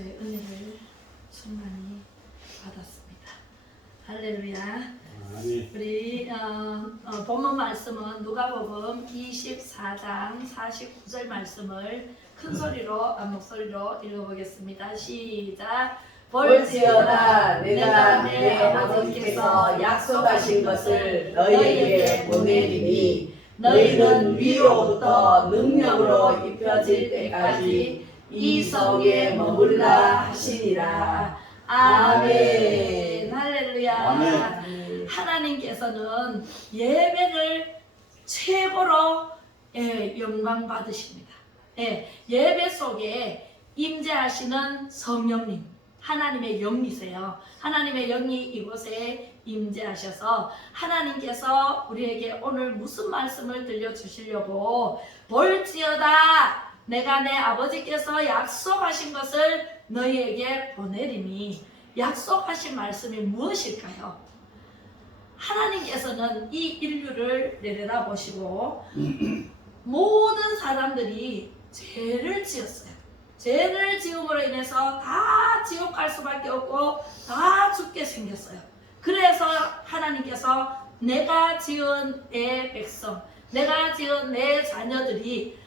기도의 은혜를 충만히 받았습니다. 할렐루야. 우리 본문 말씀은 누가복음 24장 49절 말씀을 큰 소리로 목소리로 읽어보겠습니다. 시작. 볼지어다 내가 내 아버지께서 약속하신 것을 너희에게 보내리니 너희는 위로부터 능력으로 입혀질 때까지 이 성에 머물라 하시니라. 아멘. 할렐루야. 아멘. 하나님께서는 예배를 최고로 영광 받으십니다. 예배 속에 임재하시는 성령님, 하나님의 영이세요. 하나님의 영이 이곳에 임재하셔서 하나님께서 우리에게 오늘 무슨 말씀을 들려주시려고 볼지어다 내가 내 아버지께서 약속하신 것을 너희에게 보내리니 약속하신 말씀이 무엇일까요? 하나님께서는 이 인류를 내려다보시고 모든 사람들이 죄를 지었어요. 죄를 지음으로 인해서 다 지옥 갈 수밖에 없고 다 죽게 생겼어요. 그래서 하나님께서 내가 지은 내 백성, 내가 지은 내 자녀들이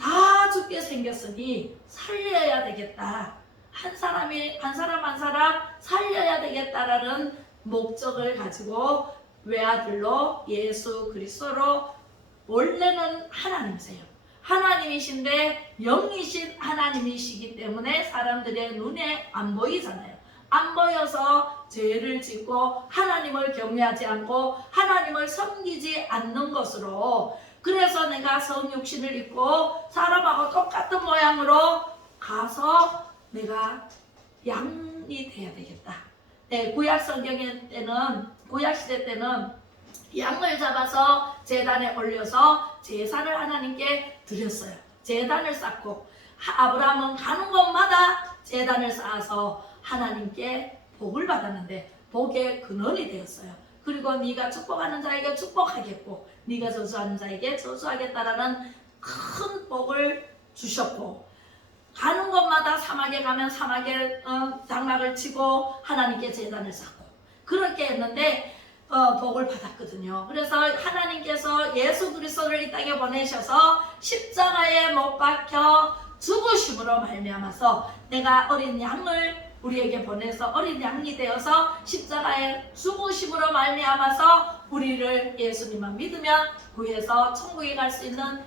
다 죽게 생겼으니 살려야 되겠다. 한 사람 한 사람 살려야 되겠다라는 목적을 가지고 외아들로 예수 그리스도로 원래는 하나님이세요. 하나님이신데 영이신 하나님이시기 때문에 사람들의 눈에 안 보이잖아요. 안 보여서 죄를 짓고 하나님을 경외하지 않고 하나님을 섬기지 않는 것으로, 그래서 내가 성육신을 입고 사람하고 똑같은 모양으로 가서 내가 양이 돼야 되겠다. 구약 성경의 때는, 구약 시대 때는 양을 잡아서 제단에 올려서 제사를 하나님께 드렸어요. 제단을 쌓고 아브라함은 가는 곳마다 제단을 쌓아서 하나님께 복을 받았는데 복의 근원이 되었어요. 그리고 네가 축복하는 자에게 축복하겠고 네가 저주하는 자에게 저주하겠다라는 큰 복을 주셨고, 가는 곳마다 사막에 가면 사막에 장막을 치고 하나님께 제단을 쌓고 그렇게 했는데 복을 받았거든요. 그래서 하나님께서 예수 그리스도를 이 땅에 보내셔서 십자가에 못 박혀 죽으심으로 말미암아서 내가 어린 양을 우리에게 보내서 어린 양이 되어서 십자가에 죽으심으로 말미암아서 우리를 예수님만 믿으면 구해서 천국에 갈 수 있는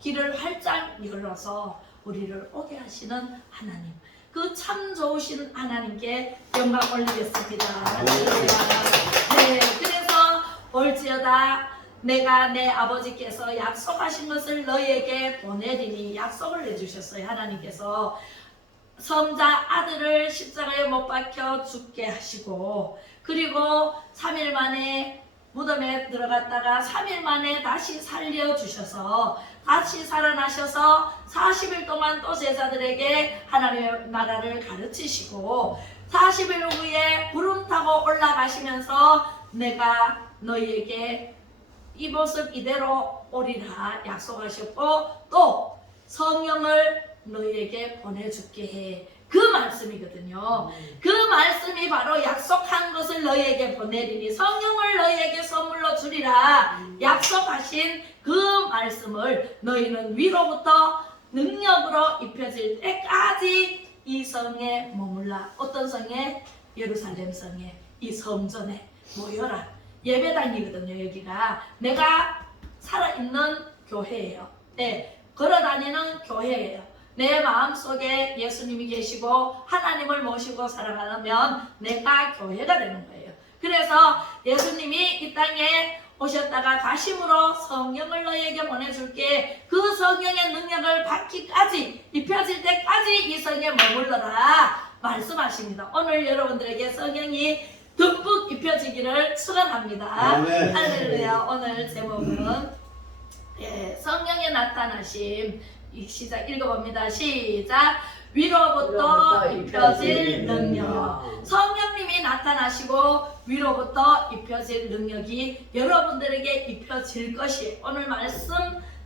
길을 활짝 열어서 우리를 오게 하시는 하나님, 그 참 좋으신 하나님께 영광 올리겠습니다. 네, 그래서 볼지어다 내가 내 아버지께서 약속하신 것을 너희에게 보내리니, 약속을 해주셨어요. 하나님께서 성자 아들을 십자가에 못 박혀 죽게 하시고, 그리고 3일 만에 무덤에 들어갔다가 3일 만에 다시 살려주셔서 다시 살아나셔서 40일 동안 또 제자들에게 하나님의 나라를 가르치시고 40일 후에 구름 타고 올라가시면서 내가 너희에게 이 모습 이대로 오리라 약속하셨고 또 성령을 너희에게 보내줄게 해. 그 말씀이거든요. 그 말씀이 바로 약속한 것을 너희에게 보내리니 성령을 너희에게 선물로 주리라 약속하신 그 말씀을 너희는 위로부터 능력으로 입혀질 때까지 이 성에 머물라. 어떤 성에? 예루살렘 성에, 이 성전에 모여라. 예배당이거든요. 여기가 내가 살아있는 교회예요. 걸어다니는 교회예요. 내 마음속에 예수님이 계시고 하나님을 모시고 살아가면 내가 교회가 되는 거예요. 그래서 예수님이 이 땅에 오셨다가 가심으로 성령을 너희에게 보내줄게. 그 성령의 능력을 받기까지, 입혀질 때까지 이 성에 머물러라 말씀하십니다. 오늘 여러분들에게 성령이 듬뿍 입혀지기를 축원합니다. 할렐루야. 오늘 제목은 성령의 나타나심. 시작 읽어봅니다. 시작. 위로부터 입혀질 능력. 성령님이 나타나시고 위로부터 입혀질 능력이 여러분들에게 입혀질 것이 오늘 말씀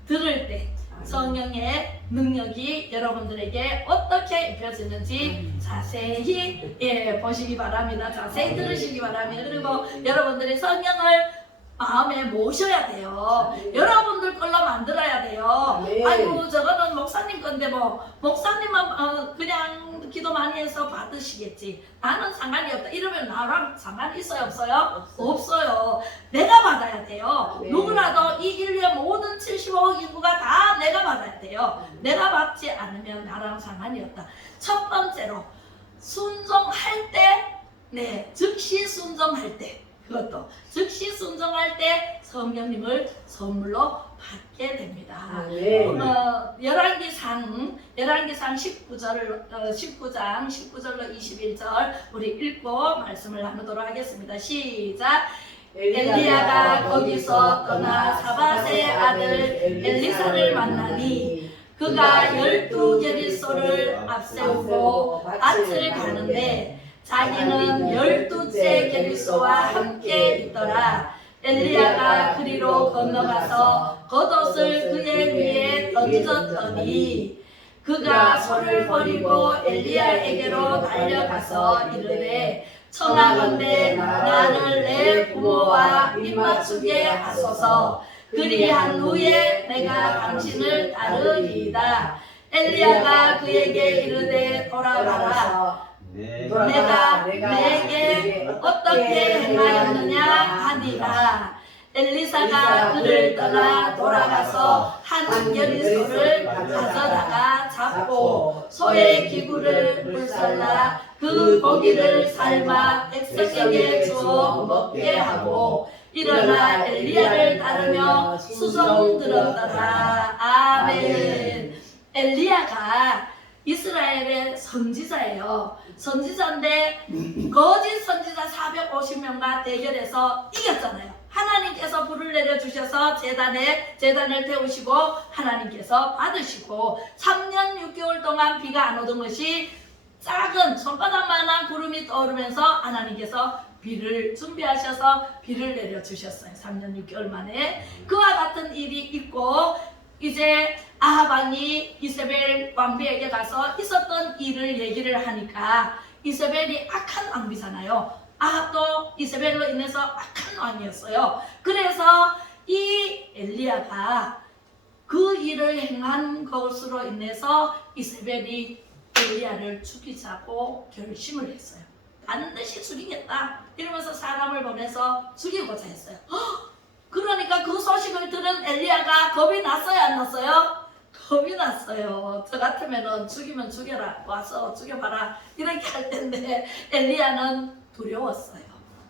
들을 때 성령의 능력이 여러분들에게 어떻게 입혀지는지 자세히 보시기 바랍니다. 자세히 들으시기 바랍니다. 그리고 여러분들이 성령을 마음에 모셔야 돼요. 여러분들 걸로 만들어야 돼요. 네. 아이고 저거는 목사님 건데 뭐 목사님은 그냥 기도 많이 해서 받으시겠지. 나는 상관이 없다. 이러면 나랑 상관이 있어요? 없어요? 없어요. 내가 받아야 돼요. 네. 누구라도 이 인류의 모든 75억 인구가 다 내가 받아야 돼요. 내가 받지 않으면 나랑 상관이 없다. 첫 번째로 순종할 때, 즉시 순종할 때, 그것도 즉시 순종할 때 성령님을 선물로 받게 됩니다. 네. 열왕기상 19장 19절로 21절 우리 읽고 말씀을 나누도록 하겠습니다. 시작. 엘리야가 거기서 떠나 사밧의 아들 엘리사를 만나니 그가 12계릿소를 앞세우고 밭을 가는데 자기는 12째 계릿소와 함께 있더라. 엘리야가 그리로 건너가서 겉옷을 그의 위에 던졌더니 그가 소를 버리고 엘리야에게로 달려가서 이르되 청하건대 나를 내 부모와 입맞추게 하소서. 그리한 후에 내가 당신을 따르리이다. 엘리야가 그에게 이르되 돌아가라. 내가 내게 어떻게 행하였느냐 하니라. 엘리사가 그를 떠나 돌아가서 한 계릿소를 가져다가 잡고 소의 기구를 불살라 그 고기를 삶아 백성에게 주어 먹게 하고 일어나 엘리야를 따르며 수송 들었더라. 아멘. 엘리야가 이스라엘의 선지자예요. 선지자인데 거짓 선지자 450명과 대결해서 이겼잖아요. 하나님께서 불을 내려주셔서 제단을 태우시고 하나님께서 받으시고 3년 6개월 동안 비가 안 오던 것이 작은 손바닥만한 구름이 떠오르면서 하나님께서 비를 준비하셔서 비를 내려주셨어요. 3년 6개월 만에. 그와 같은 일이 있고 이제 아합 왕이 이세벨 왕비에게 가서 있었던 일을 얘기를 하니까 이세벨이 악한 왕비잖아요. 아합도 이세벨로 인해서 악한 왕이었어요. 그래서 이 엘리야가 그 일을 행한 것으로 인해서 이세벨이 엘리야를 죽이자고 결심을 했어요. 반드시 죽이겠다 이러면서 사람을 보내서 죽이고자 했어요. 그러니까 그 소식을 들은 엘리야가 겁이 났어요, 안 났어요? 겁이 났어요. 저 같으면은 죽이면 죽여라, 와서 죽여봐라 이렇게 할 텐데 엘리야는 두려웠어요.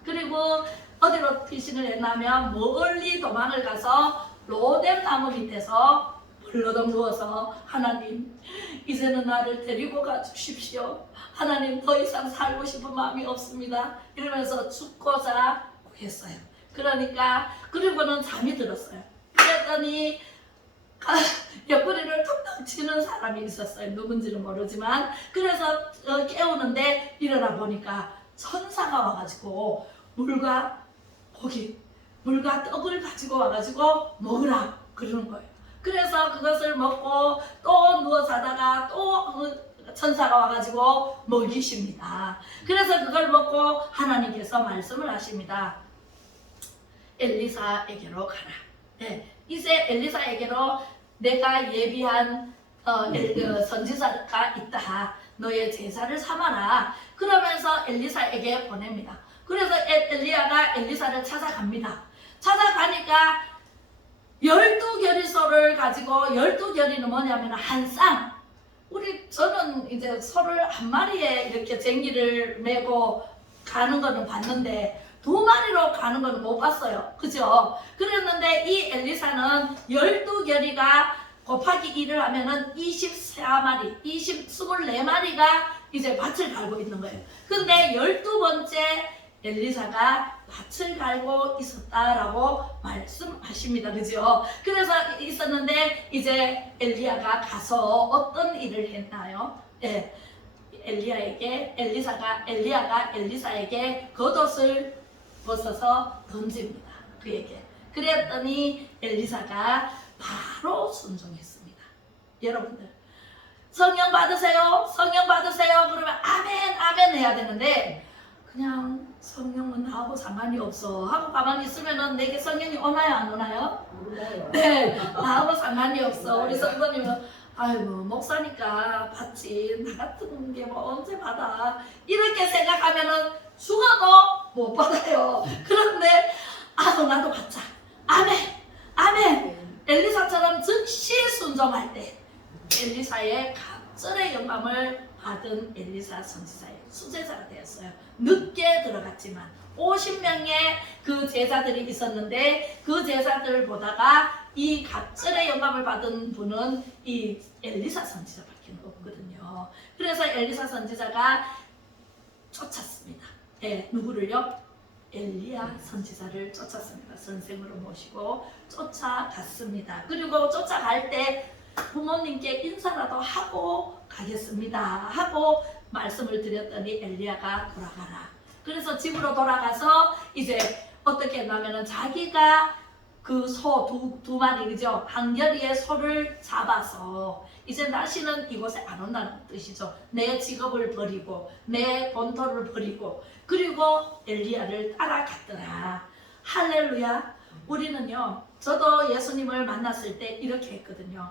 그리고 어디로 피신을 했냐면 멀리 도망을 가서 로뎀 나무 밑에서 벌러덩 누워서 하나님 이제는 나를 데리고 가 주십시오. 하나님 더 이상 살고 싶은 마음이 없습니다. 이러면서 죽고자 했어요. 그러니까 그리고는 잠이 들었어요. 그랬더니 옆구리를 툭툭 치는 사람이 있었어요. 누군지는 모르지만. 그래서 깨우는데 일어나 보니까 천사가 와가지고 물과 고기, 물과 떡을 가지고 와가지고 먹으라 그러는 거예요. 그래서 그것을 먹고 또 누워 자다가 또 천사가 와가지고 먹이십니다. 그래서 그걸 먹고 하나님께서 말씀을 하십니다. 엘리사에게로 가라. 네, 이제 엘리사에게로 내가 예비한 선지자가 있다. 너의 제사를 삼아라. 그러면서 엘리사에게 보냅니다. 그래서 엘리야가 엘리사를 찾아갑니다. 찾아가니까 12결의소를 가지고 12결의는 뭐냐면 한 쌍. 저는 이제 소를 한 마리에 이렇게 쟁기를 메고 가는 거는 봤는데 2마리로 가는 거는 못 봤어요. 그죠? 그랬는데 이 엘리사는 12결의가 곱하기 1을 하면은 24마리, 24마리가 이제 밭을 갈고 있는 거예요. 근데 12번째 엘리사가 밭을 갈고 있었다라고 말씀하십니다. 그죠? 그래서 있었는데 이제 엘리야가 가서 어떤 일을 했나요? 네. 엘리야가 엘리사에게 겉옷을 벗어서 던집니다. 그에게. 그랬더니 엘리사가 바로 순종했습니다. 여러분들 성령 받으세요, 성령 받으세요 그러면 아멘 아멘 해야 되는데 그냥 성령은 나하고 상관이 없어 하고 가만히 있으면은 내게 성령이 오나요 안 오나요? 몰라요. 네, 나하고 상관이 없어. 우리 성도님은 아이고 목사니까 받지 나 같은 게 뭐 언제 받아 이렇게 생각하면은 죽어도 못 받아요. 그런데 아도 나도 받자. 아멘 아멘. 엘리사처럼 즉시 순종할 때 엘리사의 갑절의 영감을 받은 엘리사 선지자의 수제자가 되었어요. 늦게 들어갔지만 50명의 그 제자들이 있었는데 그 제자들을 보다가 이 갑절의 영감을 받은 분은 이 엘리사 선지자밖에 없거든요. 그래서 엘리사 선지자가 쫓았습니다. 네, 누구를요? 엘리야 선지자를 쫓았습니다. 선생으로 모시고 쫓아갔습니다. 그리고 쫓아갈 때 부모님께 인사라도 하고 가겠습니다 하고 말씀을 드렸더니 엘리야가 돌아가라. 그래서 집으로 돌아가서 이제 어떻게 했냐면은 자기가 그 소 두 마리 그죠? 한결이의 소를 잡아서 이제 다시는 이곳에 안 온다는 뜻이죠. 내 직업을 버리고 내 본토를 버리고 그리고 엘리야를 따라갔더라. 할렐루야. 우리는요 저도 예수님을 만났을 때 이렇게 했거든요.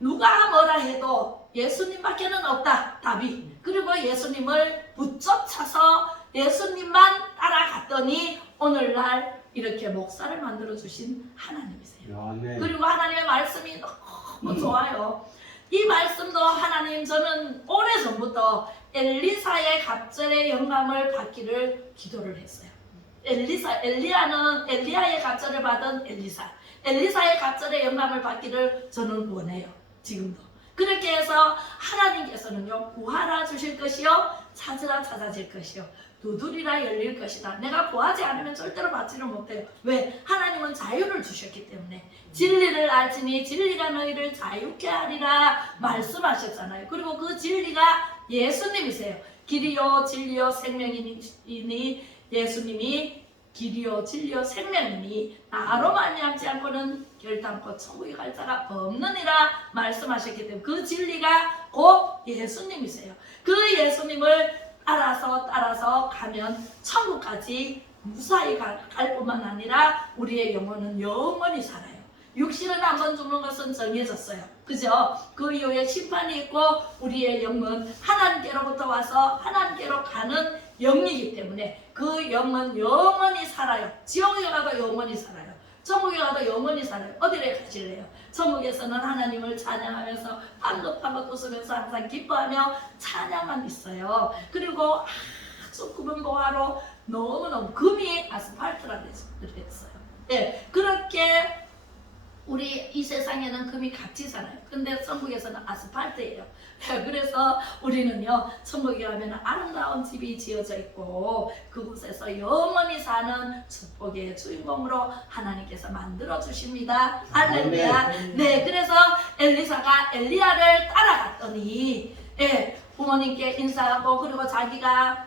누가 뭐라 해도 예수님밖에는 없다 답이. 그리고 예수님을 붙잡쳐서 예수님만 따라갔더니 오늘날 이렇게 목사를 만들어 주신 하나님이세요. 아멘. 그리고 하나님의 말씀이 너무 좋아요. 이 말씀도 하나님 저는 오래전부터 엘리사의 갑절의 영감을 받기를 기도를 했어요. 엘리야는 엘리야의 갑절을 받은 엘리사의 갑절의 영감을 받기를 저는 원해요. 지금도. 그렇게 해서 하나님께서는요 구하라 주실 것이요 찾으라 찾아질 것이요 두드리라 열릴 것이다. 내가 구하지 않으면 절대로 받지를 못해요. 왜? 하나님은 자유를 주셨기 때문에. 진리를 알지니 진리가 너희를 자유케 하리라 말씀하셨잖아요. 그리고 그 진리가 예수님이세요. 길이요 진리요 생명이니 예수님이 길이요 진리요 생명이니 나로 말미암지 않고는 결단코 천국에 갈 자가 없느니라 말씀하셨기 때문에 그 진리가 곧 예수님이세요. 그 예수님을 따라서 가면 천국까지 무사히 갈 뿐만 아니라 우리의 영혼은 영원히 살아요. 육신은 한번 죽는 것은 정해졌어요. 그죠? 그 이후에 심판이 있고 우리의 영은 하나님께로부터 와서 하나님께로 가는 영이기 때문에 그 영은 영원히 살아요. 지옥에 가도 영원히 살아요. 천국에 가도 영원히 살아요. 어디를 가실래요? 천국에서는 하나님을 찬양하면서 방긋방긋 웃으면서 항상 기뻐하며 찬양만 있어요. 그리고 아주 금은보화로 너무너무 금이 아스팔트라 그랬어요. 네, 그렇게 우리 이 세상에는 금이 값지잖아요. 근데 천국에서는 아스팔트예요. 그래서 우리는요 천국에 가면 아름다운 집이 지어져 있고 그곳에서 영원히 사는 축복의 주인공으로 하나님께서 만들어 주십니다. 할렐루야. 네, 그래서 엘리사가 엘리야를 따라갔더니 부모님께 인사하고 그리고 자기가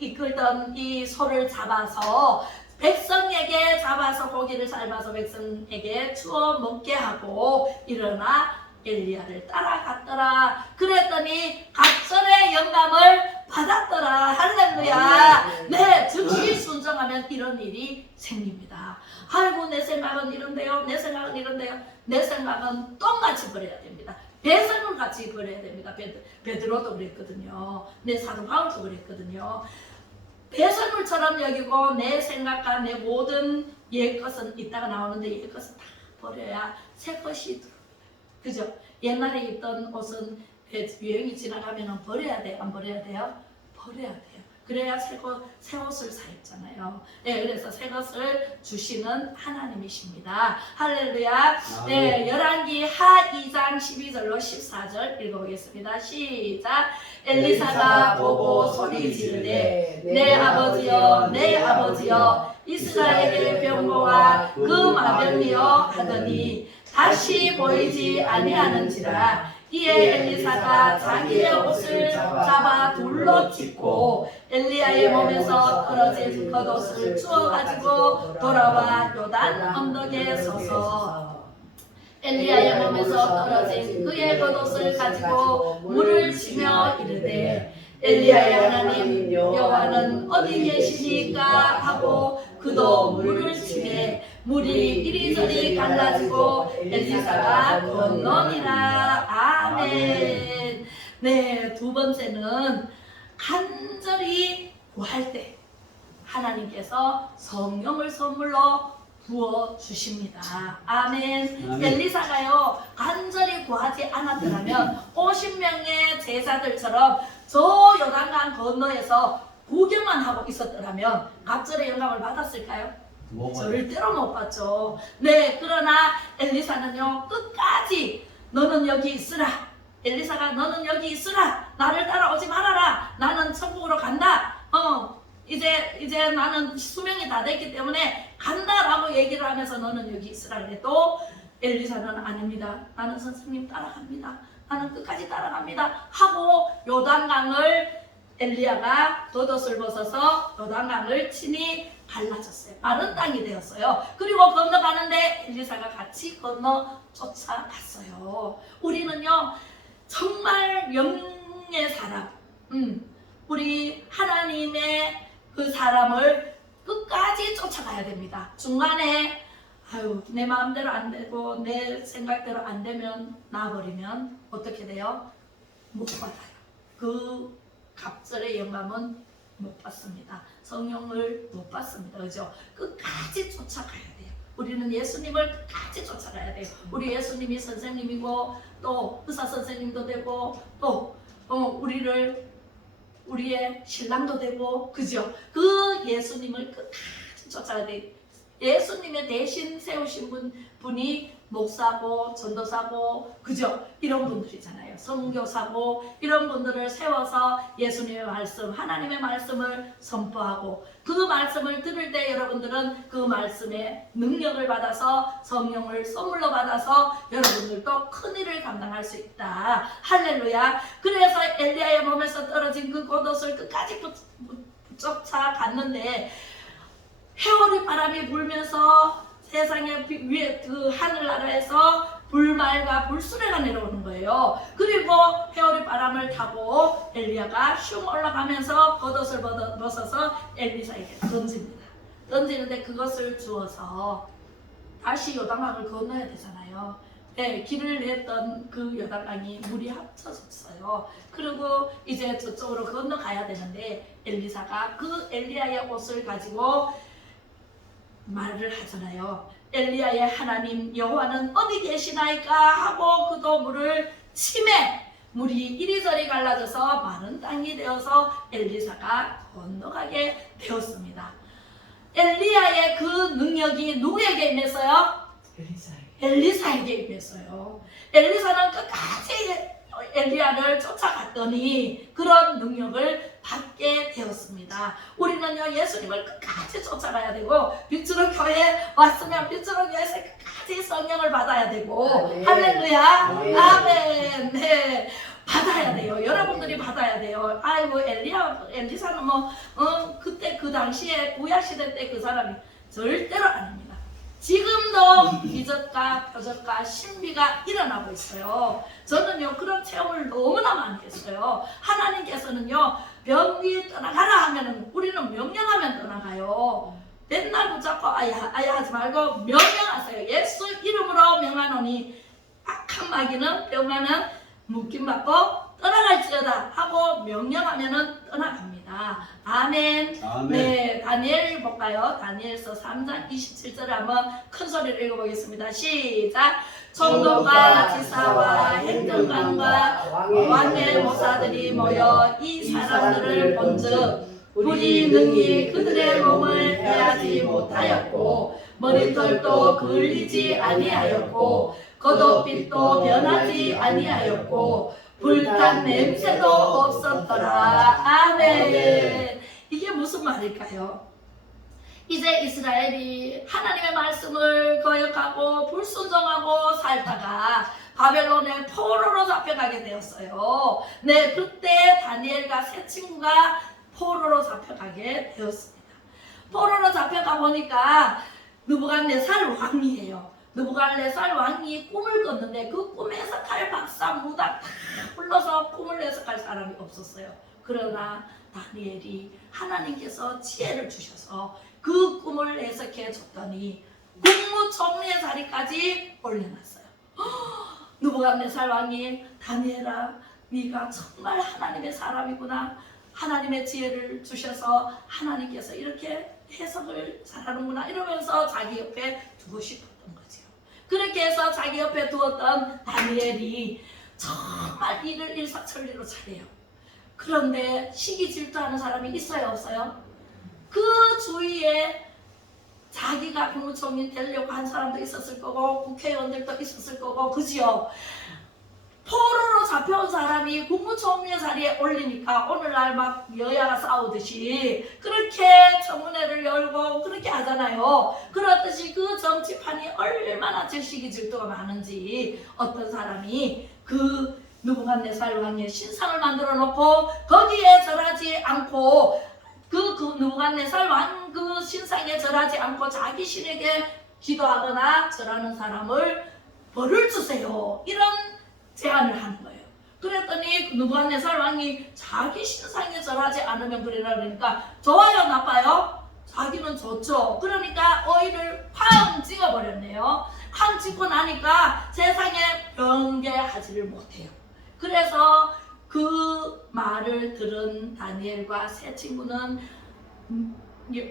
이끌던 이 소를 잡아서 백성에게 잡아서 고기를 삶아서 백성에게 주어 먹게 하고 일어나 엘리야를 따라갔더라. 그랬더니 갑절의 영감을 받았더라. 할렐루야. 네, 즉시 순종하면 이런 일이 생깁니다. 아이고 내 생각은 이런데요. 내 생각은 이런데요. 내 생각은 똥같이 버려야 됩니다. 배설물 같이 버려야 됩니다. 베드로도 그랬거든요. 내 사도 바울도 그랬거든요. 배설물처럼 여기고 내 생각과 내 모든 옛것은 이따가 나오는데 옛것은 다 버려야 새 것이 들어옵니다. 그죠? 옛날에 입던 옷은 유행이 지나가면 버려야 돼요? 안 버려야 돼요? 버려야 돼요. 그래야 새 옷을 사 입잖아요. 네, 그래서 새 것을 주시는 하나님이십니다. 할렐루야. 네, 열왕기 하 2장 12절로 14절 읽어보겠습니다. 시작. 엘리사가 보고 소리 지르되 내 아버지여 내 아버지여 이스라엘의 병거와 그 마병이여 하더니 다시 보이지 아니하는지라. 이에 엘리사가 자기의 옷을 잡아 둘로 찢고 엘리야의 몸에서 떨어진 겉옷을 주워 가지고 돌아와 요단 언덕에 서서 엘리야의 몸에서 떨어진 그의 겉옷을 가지고 물을 치며 이르되 엘리야의 하나님 여호와는 어디 계시니까 하고 그도 물을 치매 물이 이리저리 갈라지고 엘리사가 건너니라. 아멘. 네, 두 번째는 간절히 구할 때 하나님께서 성령을 선물로 부어 주십니다. 아멘. 아멘. 엘리사가요 간절히 구하지 않았더라면 50명의 제사들처럼 저 요단강 건너에서 구경만 하고 있었더라면 갑절의 영감을 받았을까요? 절대로 못 받죠. 네, 그러나 엘리사는요 끝까지 너는 여기 있으라. 엘리사가 너는 여기 있으라. 나를 따라오지 말아라. 나는 천국으로 간다. 이제 나는 수명이 다 됐기 때문에 간다라고 얘기를 하면서 너는 여기 있으라 그래도 엘리사는 아닙니다. 나는 선생님 따라갑니다. 나는 끝까지 따라갑니다. 하고 요단강을 엘리야가 겉옷을 벗어서 요단강을 친히 갈라졌어요. 마른 땅이 되었어요. 그리고 건너가는데 엘리사가 같이 건너 쫓아갔어요. 우리는요 정말 영의 사람, 우리 하나님의 그 사람을 끝까지 쫓아가야 됩니다. 중간에 내 마음대로 안 되고 내 생각대로 안 되면 나와버리면 어떻게 돼요? 못 받아요. 그 갑절의 영감은 못 받습니다. 성령을 못 받습니다. 그죠? 끝까지 쫓아가야 돼요. 우리는 예수님을 끝까지 쫓아가야 돼요. 우리 예수님이 선생님이고 또 의사 선생님도 되고 또 우리의 신랑도 되고 그죠? 그 예수님을 끝까지 쫓아가야 돼요. 예수님의 대신 세우신 분이 목사고 전도사고 그죠? 이런 분들이잖아요. 선교사고 이런 분들을 세워서 예수님의 말씀, 하나님의 말씀을 선포하고 그 말씀을 들을 때 여러분들은 그 말씀의 능력을 받아서 성령을 선물로 받아서 여러분들도 큰 일을 감당할 수 있다. 할렐루야. 그래서 엘리야의 몸에서 떨어진 그 겉옷을 끝까지 쫓아갔는데 해오리 바람이 불면서 세상의 위에 그 하늘나라에서 불말과 불수레가 내려오는 거예요. 그리고 해오리 바람을 타고 엘리야가 슝 올라가면서 겉옷을 벗어서 엘리사에게 던집니다. 던지는데 그것을 주어서 다시 요단강을 건너야 되잖아요. 네, 길을 냈던 그 요단강이 물이 합쳐졌어요. 그리고 이제 저쪽으로 건너가야 되는데 엘리사가 그 엘리야의 옷을 가지고 말을 하잖아요. 엘리야의 하나님 여호와는 어디 계시나이까 하고 그도 물을 치매 물이 이리저리 갈라져서 마른 땅이 되어서 엘리사가 건너가게 되었습니다. 엘리야의 그 능력이 누구에게 임했어요? 엘리사에게 임했어요. 엘리사는 끝까지 엘리야를 쫓아갔더니 그런 능력을 받게 되었습니다. 우리는요 예수님을 끝까지 쫓아가야 되고 빛으로 교회에 왔으면 빛으로 교회에서 끝까지 성령을 받아야 되고 아멘. 할렐루야. 아멘. 아멘. 네, 받아야 돼요. 여러분들이 받아야 돼요. 아이고 엘리사는 그때 그 당시에 구약 시대 때 그 사람이 절대로 아닙니다. 지금도 기적과 표적과 신비가 일어나고 있어요. 저는요 그런 체험을 너무나 많이 했어요. 하나님께서는요 병이 떠나가라 하면은 우리는 명령하면 떠나가요. 맨날 붙잡고 아야 하지 말고 명령하세요. 예수 이름으로 명하노니 악한 마귀는 병하는 묶임 받고 떠나갈지어다 하고 명령하면은 떠나갑니다. 아멘. 아멘. 네, 다니엘 볼까요? 다니엘서 3장 27절을 한번 큰 소리로 읽어보겠습니다. 시작. 총독과 지사와 행정관과 왕의 모사들이 모여 이 사람들을 본즉 불이 능히 그들의 몸을 해하지 못하였고 머리털도 그을리지 아니하였고 겉옷빛도 변하지 아니하였고 불탄 냄새도 없었더라. 아멘. 이게 무슨 말일까요? 이제 이스라엘이 하나님의 말씀을 거역하고 불순종하고 살다가 바벨론의 포로로 잡혀가게 되었어요. 네, 그때 다니엘과 세 친구가 포로로 잡혀가게 되었습니다. 포로로 잡혀가 보니까 느부갓네살 왕이에요. 느부갓네살 왕이 꿈을 꿨는데 그 꿈 해석할 박사 무당 다 불러서 꿈을 해석할 사람이 없었어요. 그러나 다니엘이 하나님께서 지혜를 주셔서 그 꿈을 해석해 줬더니 국무총리의 자리까지 올려놨어요. 느부갓네살 왕이 다니엘아, 네가 정말 하나님의 사람이구나. 하나님의 지혜를 주셔서 하나님께서 이렇게 해석을 잘하는구나 이러면서 자기 옆에 두고 싶었던 거죠. 그렇게 해서 자기 옆에 두었던 다니엘이 정말 일을 일사천리로 잘해요. 그런데 시기 질투하는 사람이 있어요, 없어요? 그 주위에 자기가 국무총리 되려고 한 사람도 있었을 거고 국회의원들도 있었을 거고, 그지요? 포로로 잡혀온 사람이 국무총리의 자리에 올리니까 오늘날 막 여야가 싸우듯이 그렇게 청문회를 열고 그렇게 하잖아요. 그렇듯이 그 정치판이 얼마나 질식이 질투가 많은지 어떤 사람이 그 느부갓네살 왕의 신상을 만들어 놓고 거기에 절하지 않고 그 느부갓네살 왕 그 신상에 절하지 않고 자기 신에게 기도하거나 절하는 사람을 벌을 주세요. 이런 제안을 하는 거예요. 그랬더니 느부갓네살 왕이 자기 신상에 절하지 않으면 그래라 그러니까 좋아요, 나빠요? 자기는 좋죠. 그러니까 어이를 쾅 찍어버렸네요. 쾅 찍고 나니까 세상에 변개하지를 못해요. 그래서 그 말을 들은 다니엘과 세 친구는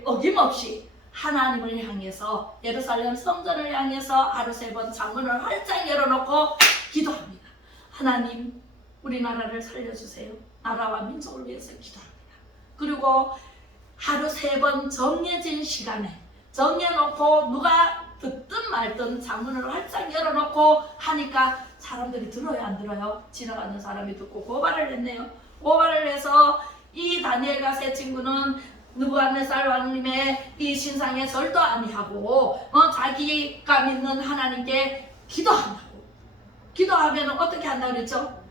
어김없이 하나님을 향해서 예루살렘 성전을 향해서 하루 3번 창문을 활짝 열어놓고 기도합니다. 하나님, 우리나라를 살려주세요. 나라와 민족을 위해서 기도합니다. 그리고 하루 3번 정해진 시간에 정해놓고 누가 듣든 말든 창문을 활짝 열어놓고 하니까 사람들이 들어요, 안 들어요? 지나가는 사람이 듣고 고발을 했네요. 고발을 해서 이 다니엘과 세 친구는 느부갓네살 왕님의 이 신상에 절도 아니하고 자기가 믿는 하나님께 기도한다고. 기도하면 어떻게 한다고 그랬죠?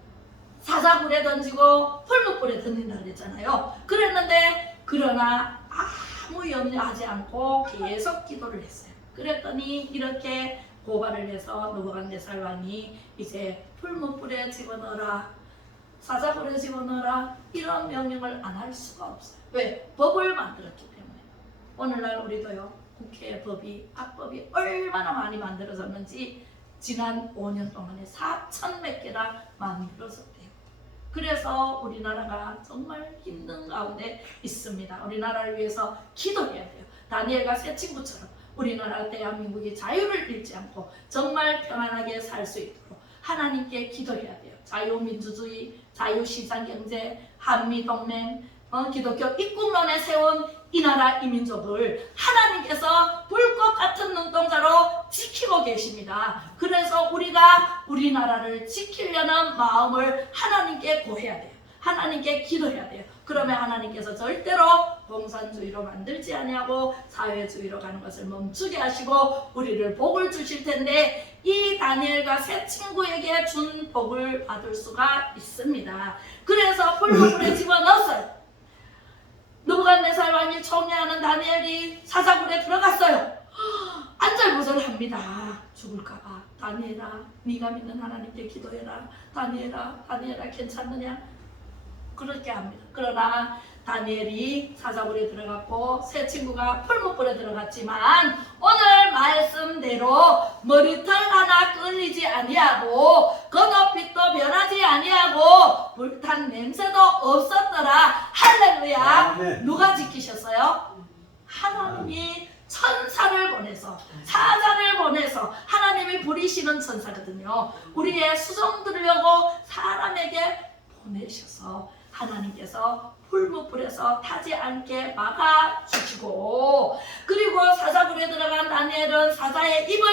사자불에 던지고 풀무불에 던진다고 그랬잖아요. 그랬는데 그러나 아무 염려하지 않고 계속 기도를 했어요. 그랬더니 이렇게 고발을 해서 느부갓네살 왕이 이제 풀무불에 집어넣어라, 사자불에 집어넣어라, 이런 명령을 안 할 수가 없어요. 왜? 법을 만들었기 때문에. 오늘날 우리도요, 국회의 법이, 악법이 얼마나 많이 만들어졌는지 지난 5년 동안에 4,000몇 개나 만들어졌대요. 그래서 우리나라가 정말 힘든 가운데 있습니다. 우리나라를 위해서 기도해야 돼요. 다니엘과 세 친구처럼 우리나라 대한민국이 자유를 잃지 않고 정말 평안하게 살 수 있도록 하나님께 기도해야 돼요. 자유민주주의, 자유시장경제, 한미동맹, 기독교 입국론에 세운 이 나라 이 민족을 하나님께서 불꽃 같은 눈동자로 지키고 계십니다. 그래서 우리가 우리나라를 지키려는 마음을 하나님께 구해야 돼요. 하나님께 기도해야 돼요. 그러면 하나님께서 절대로 공산주의로 만들지 아니하고 사회주의로 가는 것을 멈추게 하시고 우리를 복을 주실 텐데, 이 다니엘과 세 친구에게 준 복을 받을 수가 있습니다. 그래서 풀무불에 집어넣었어요. 느부갓네살 왕이 총애하는 다니엘이 사자굴에 들어갔어요. 안절부절합니다. 죽을까봐. 다니엘아, 네가 믿는 하나님께 기도해라. 다니엘아, 다니엘아, 괜찮느냐? 그렇게 합니다. 그러나 다니엘이 사자굴에 들어갔고 세 친구가 풀무불에 들어갔지만 오늘 말씀대로 머리털 하나 끌리지 아니하고 겉옷빛도 변하지 아니하고 불탄 냄새도 없었더라. 할렐루야. 누가 지키셨어요? 하나님이 천사를 보내서, 사자를 보내서, 하나님이 부리시는 천사거든요. 우리의 수종 들으려고 사람에게 보내셔서 하나님께서 풀무불에서 타지 않게 막아주시고, 그리고 사자굴에 들어간 다니엘은 사자의 입을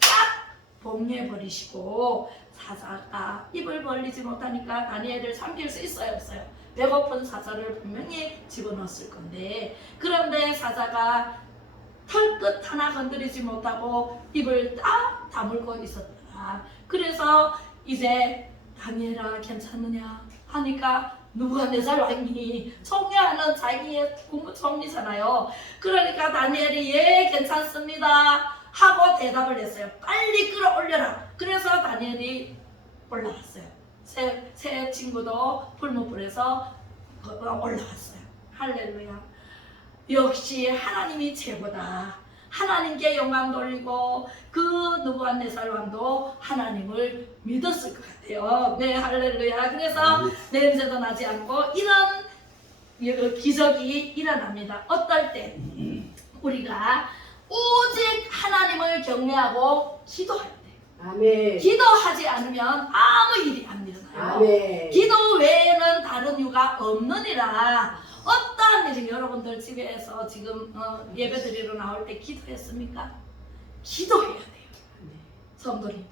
딱 봉해버리시고, 사자가 입을 벌리지 못하니까 다니엘을 삼킬 수 있어요, 없어요? 배고픈 사자를 분명히 집어넣었을 건데, 그런데 사자가 털끝 하나 건드리지 못하고 입을 딱 다물고 있었더라. 그래서 이제 다니엘아, 괜찮느냐 하니까 느부갓네살 왕이 총애하는 자기의 국무총리잖아요. 그러니까 다니엘이 예, 괜찮습니다. 하고 대답을 했어요. 빨리 끌어올려라. 그래서 다니엘이 올라갔어요. 새 친구도 풀무불에서 올라갔어요. 할렐루야. 역시 하나님이 최고다. 하나님께 영광 돌리고 그 느부갓네살 왕도 하나님을 믿었을 것 같아요. 네, 할렐루야. 그래서 냄새도 나지 않고 이런 기적이 일어납니다. 어떨 때 우리가 오직 하나님을 경외하고 기도할 때, 아멘. 기도하지 않으면 아무 일이 안 일어나요. 아멘. 기도 외에는 다른 이유가 없느니라. 어떠한 일이 여러분들 집에서 지금 예배드리러 나올 때 기도했습니까? 기도해야 돼요. 성도님,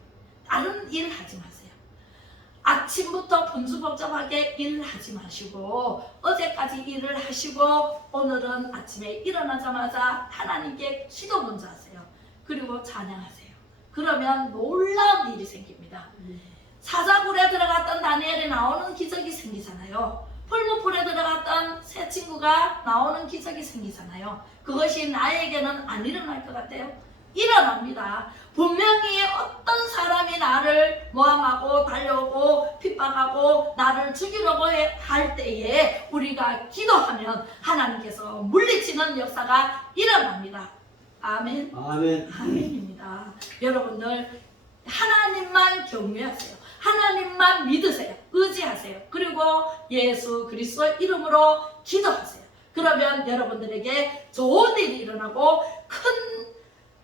다른 일 하지 마세요. 아침부터 분주복잡하게 일을 하지 마시고 어제까지 일을 하시고 오늘은 아침에 일어나자마자 하나님께 기도 먼저 하세요. 그리고 찬양하세요. 그러면 놀라운 일이 생깁니다. 사자굴에 들어갔던 다니엘이 나오는 기적이 생기잖아요. 풀무불에 들어갔던 새 친구가 나오는 기적이 생기잖아요. 그것이 나에게는 안 일어날 것 같아요? 일어납니다. 분명히 어떤 사람이 나를 모함하고 달려오고 핍박하고 나를 죽이려고 할 때에 우리가 기도하면 하나님께서 물리치는 역사가 일어납니다. 아멘. 아멘. 아멘입니다. 여러분들 하나님만 경외하세요. 하나님만 믿으세요. 의지하세요. 그리고 예수 그리스도 이름으로 기도하세요. 그러면 여러분들에게 좋은 일이 일어나고 큰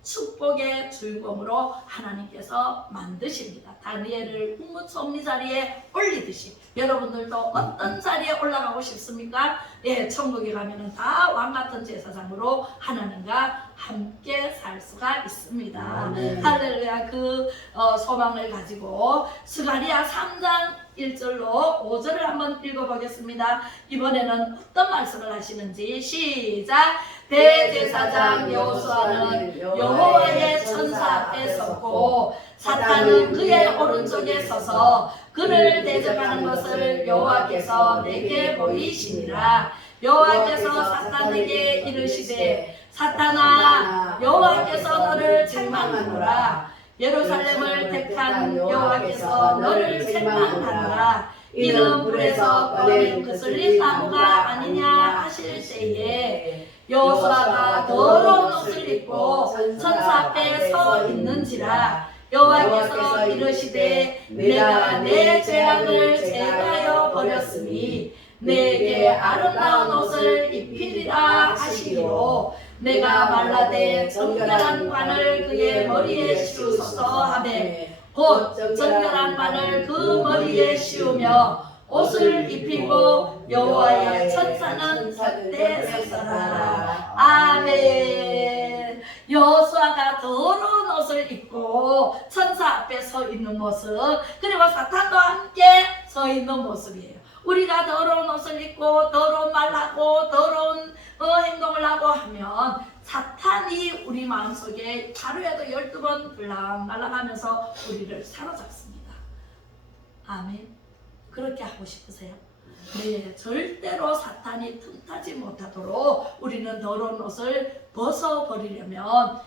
축복의 주인공으로 하나님께서 만드십니다. 다니엘을 풍문섭리 자리에 올리듯이 여러분들도 어떤 자리에 올라가고 싶습니까? 예, 천국에 가면은 다 왕같은 제사장으로 하나님과 함께 살 수가 있습니다. 할렐루야. 그 소망을 가지고 스가랴 3장 1절로 5절을 한번 읽어보겠습니다. 이번에는 어떤 말씀을 하시는지 시작. 대제사장 여호수아는 여호와의 천사 앞에 섰고 사탄은 그의 오른쪽에 서서 그를 대적하는 것을 여호와께서 내게 보이시니라. 여호와께서 사탄에게 이르시되 사탄아, 여호와께서 너를 책망하노라. 예루살렘을 택한 여호와께서 너를 책망하노라. 이는 불에서 꺼낸 그슬린 나무가 아니냐 하실 때에 여호수아가 더러운 옷을 입고 천사 앞에 서 있는지라. 여호와께서 이르시되 내가 내 죄악을 제하여 버렸으니 내게 아름다운 옷을 입히리라 하시기로 내가 말라되 정결한 관을 그의 머리에 씌우소서 하매 곧 정결한 관을 그 머리에 씌우며 옷을 입히고 여호와의 천사는 곁에 섰더라. 아멘. 여호수아가 더러운 옷을 입고 천사 앞에 서 있는 모습, 그리고 사탄도 함께 서 있는 모습이에요. 우리가 더러운 옷을 입고 더러운 말하고 더러운 행동을 하고 하면 사탄이 우리 마음속에 하루에도 12번 들락날락하면서 우리를 사로잡습니다. 아멘. 그렇게 하고 싶으세요? 네, 절대로 사탄이 틈타지 못하도록 우리는 더러운 옷을 벗어버리려면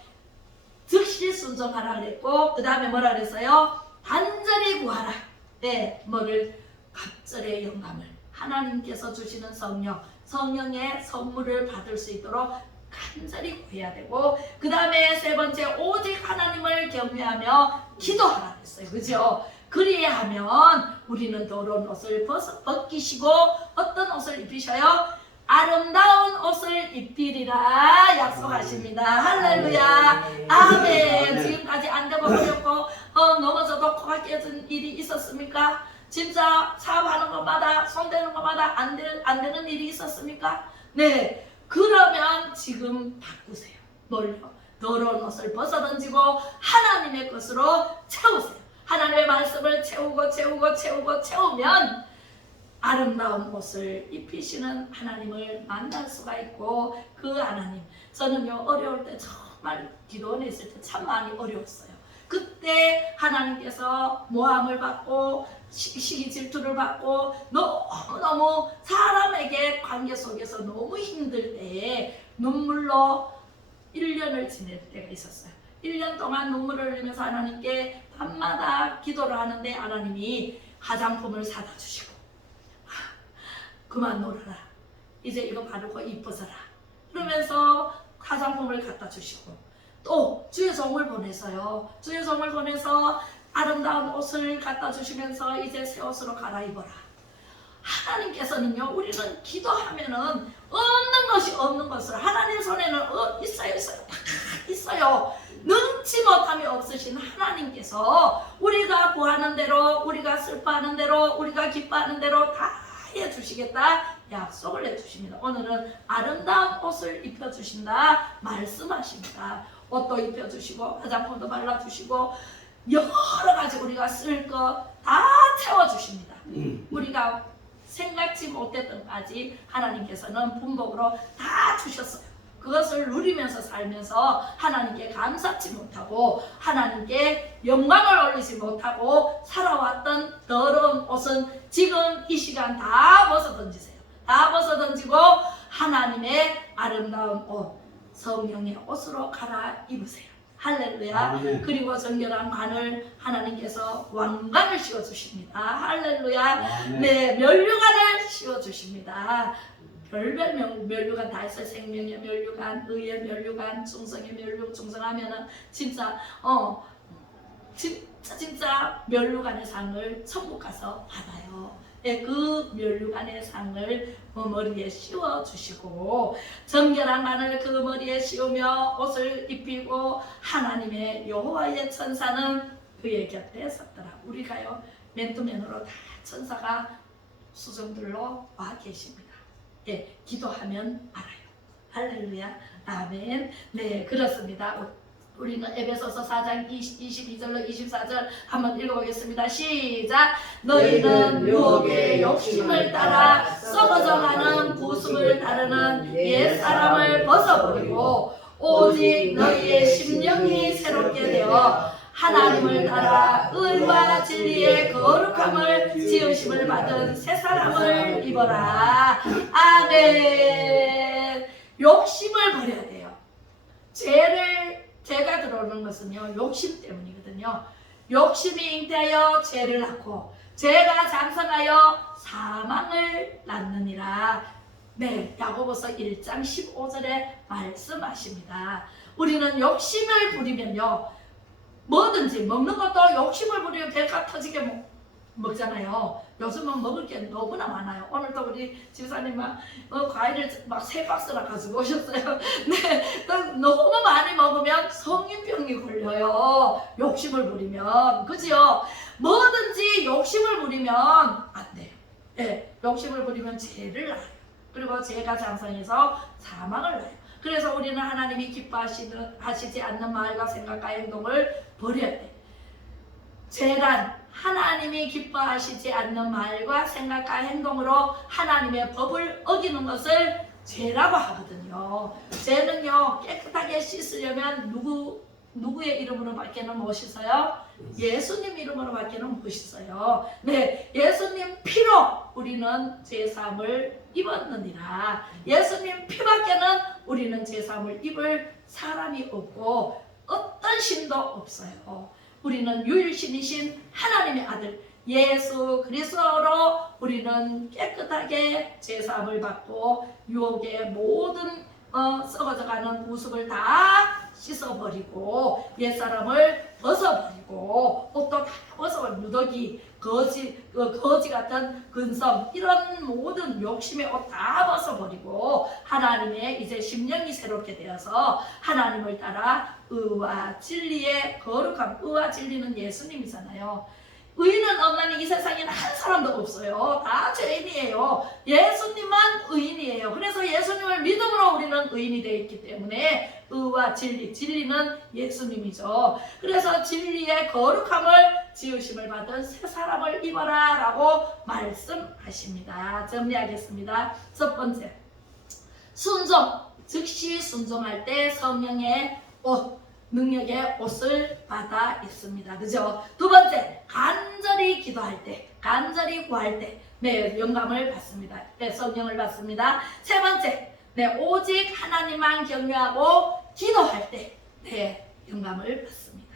즉시 순종하라 그랬고, 그 다음에 뭐라 그랬어요? 간절히 구하라. 네, 뭐를? 갑절의 영감을, 하나님께서 주시는 성령의 선물을 받을 수 있도록 간절히 구해야 되고, 그 다음에 세 번째, 오직 하나님을 경외하며 기도하라 했어요. 그죠? 그리하면 우리는 더러운 옷을 벗기시고 어떤 옷을 입히셔요? 아름다운 옷을 입히리라 약속하십니다. 할렐루야. 아멘. 지금까지 안 되고 어렵고 넘어져도 코가 깨진 일이 있었습니까? 진짜 사업하는 것마다 손대는 것마다 안 되는 일이 있었습니까? 네. 그러면 지금 바꾸세요. 뭘요? 더러운 옷을 벗어던지고 하나님의 것으로 채우세요. 하나님의 말씀을 채우면 아름다운 옷을 입히시는 하나님을 만날 수가 있고, 그 하나님, 저는요 어려울 때 정말 기도원에 있을 때 참 많이 어려웠어요. 그때 하나님께서 모함을 받고 시기 질투를 받고 너무너무 사람에게 관계 속에서 너무 힘들 때에 눈물로 1년을 지낼 때가 있었어요. 1년 동안 눈물을 흘리면서 하나님께 밤마다 기도를 하는데 하나님이 화장품을 사다 주시고 그만 놀아라. 이제 이거 바르고 이뻐져라. 그러면서 화장품을 갖다 주시고 또 주의 종을 보내서요. 주의 종을 보내서 아름다운 옷을 갖다 주시면서 이제 새 옷으로 갈아입어라. 하나님께서는요, 우리는 기도하면은 없는 것이 없는 것을 하나님 손에는 있어요. 다 있어요. 능치 못함이 없으신 하나님께서 우리가 구하는 대로, 우리가 슬퍼하는 대로, 우리가 기뻐하는 대로 다 해주시겠다 약속을 해주십니다. 오늘은 아름다운 옷을 입혀주신다 말씀하십니다. 옷도 입혀주시고 화장품도 발라주시고 여러 가지 우리가 쓸 거 다 채워주십니다. 우리가 생각지 못했던 까지 하나님께서는 분복으로 다 주셨어요. 그것을 누리면서 살면서 하나님께 감사치 못하고 하나님께 영광을 올리지 못하고 살아왔던 더러운 옷은 지금 이 시간 다 벗어 던지세요. 다 벗어 던지고 하나님의 아름다운 옷, 성령의 옷으로 갈아입으세요. 할렐루야. 아멘. 그리고 정결한 관을 하나님께서 왕관을 씌워주십니다. 할렐루야. 아멘. 네, 면류관을 씌워주십니다. 별별 면류관 다 있어요. 생명의 면류관, 의의 면류관, 충성의 면류, 충성하면은 진짜 진짜 면류관의 상을 천국 가서 받아요. 네, 그 면류관의 상을 머리에 씌워 주시고 정결한 관을 그 머리에 씌우며 옷을 입히고 하나님의 여호와의 천사는 그의 곁에 섰더라. 우리가요 맨투맨으로 다 천사가 수정들로 와 계십니다. 예, 기도하면 알아요. 할렐루야. 아멘. 네, 그렇습니다. 우리는 에베소서 4장 22절로 24절 한번 읽어보겠습니다. 시작. 너희는 유혹의 욕심을 따라 썩어져가는 구습을 따르는 옛사람을 벗어버리고 오직 너희의 심령이 새롭게 되어 하나님을 따라 의와 진리의 거룩함을 지으심을 받은 새 사람을 입어라. 아멘. 욕심을 버려야 돼요. 죄가 들어오는 것은요 욕심 때문이거든요. 욕심이 잉태하여 죄를 낳고 죄가 장성하여 사망을 낳느니라. 네, 야고보서 1장 15절에 말씀하십니다. 우리는 욕심을 부리면요 뭐든지 먹는 것도 욕심을 부리면 배가 터지게 먹잖아요. 요즘은 먹을 게 너무나 많아요. 오늘도 우리 집사님 과일을 막 3박스나 가지고 오셨어요. 네, 너무 많이 먹으면 성인병이 걸려요. 욕심을 부리면. 그죠? 뭐든지 욕심을 부리면 안 돼요. 네, 욕심을 부리면 죄를 낳아요. 그리고 죄가 장성해서 사망을 낳아요. 그래서 우리는 하나님이 기뻐하시지 않는 말과 생각과 행동을 버려야 돼. 죄란 하나님이 기뻐하시지 않는 말과 생각과 행동으로 하나님의 법을 어기는 것을 죄라고 하거든요. 죄는요 깨끗하게 씻으려면 누구의 이름으로 밖에는 못 씻어요? 예수님 이름으로 밖에는 못 씻어요. 네, 예수님 피로 우리는 죄사함을 입었느니라. 예수님 피밖에는 우리는 죄사함을 입을 사람이 없고 어떤 신도 없어요. 우리는 유일신이신 하나님의 아들 예수 그리스도로 우리는 깨끗하게 죄사함을 받고 유혹의 모든 썩어져가는 구습을 다 씻어버리고 옛사람을 벗어버리고 옷도 다 벗어버리고 누더기 거지 같은 근성 이런 모든 욕심의 옷 다 벗어버리고 하나님의 이제 심령이 새롭게 되어서 하나님을 따라 의와 진리의 거룩함. 의와 진리는 예수님이잖아요. 의인은 없나니 이 세상에는 한 사람도 없어요. 다 죄인이에요. 예수님만 의인이에요. 그래서 예수님을 믿음으로 우리는 의인이 되어 있기 때문에 의와 진리는 예수님이죠. 그래서 진리의 거룩함을 지으심을 받은 새 사람을 입어라 라고 말씀하십니다. 정리하겠습니다. 첫 번째, 순종, 즉시 순종할 때 성령의 옷, 능력의 옷을 받아 있습니다. 그죠? 두 번째, 간절히 기도할 때, 간절히 구할 때, 네, 영감을 받습니다. 네, 성령을 받습니다. 세 번째, 네, 오직 하나님만 경외하고 기도할 때, 네, 영감을 받습니다.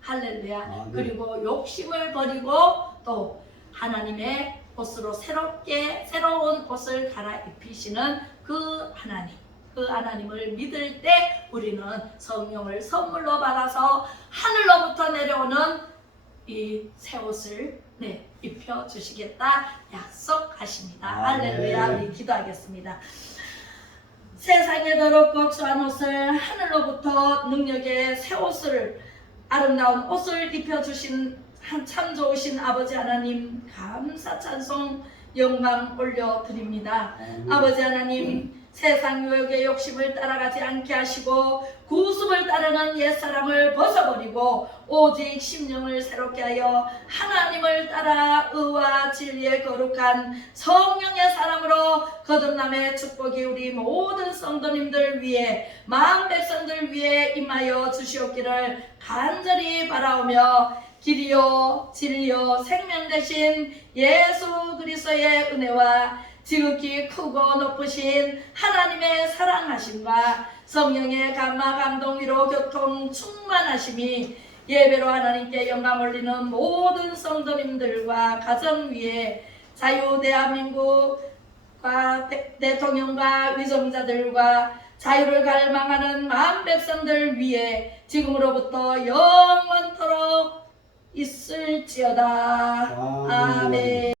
할렐루야. 아멘. 그리고 욕심을 버리고 또 하나님의 옷으로 새로운 옷을 갈아입히시는 그 하나님을 믿을 때 우리는 성령을 선물로 받아서 하늘로부터 내려오는 이 새 옷을 입혀 주시겠다 약속하십니다. 아멘. 할렐루야. 우리 기도하겠습니다. 세상에 더럽고 추한 옷을 하늘로부터 능력의 새 옷을 아름다운 옷을 입혀주신 참 좋으신 아버지 하나님 감사 찬송 영광 올려드립니다. 아버지 하나님 세상 유혹의 욕심을 따라가지 않게 하시고 구습을 따르는 옛사람을 벗어버리고 오직 심령을 새롭게 하여 하나님을 따라 의와 진리의 거룩한 성령의 사람으로 거듭남의 축복이 우리 모든 성도님들 위해 마음 백성들 위해 임하여 주시옵기를 간절히 바라오며 길이요 진리요 생명 되신 예수 그리스도의 은혜와 지극히 크고 높으신 하나님의 사랑하심과 성령의 감화 감동 위로 교통 충만하심이 예배로 하나님께 영광 올리는 모든 성도님들과 가정 위에 자유 대한민국과 대통령과 위정자들과 자유를 갈망하는 마음 백성들 위에 지금으로부터 영원토록 있을지어다. 아멘.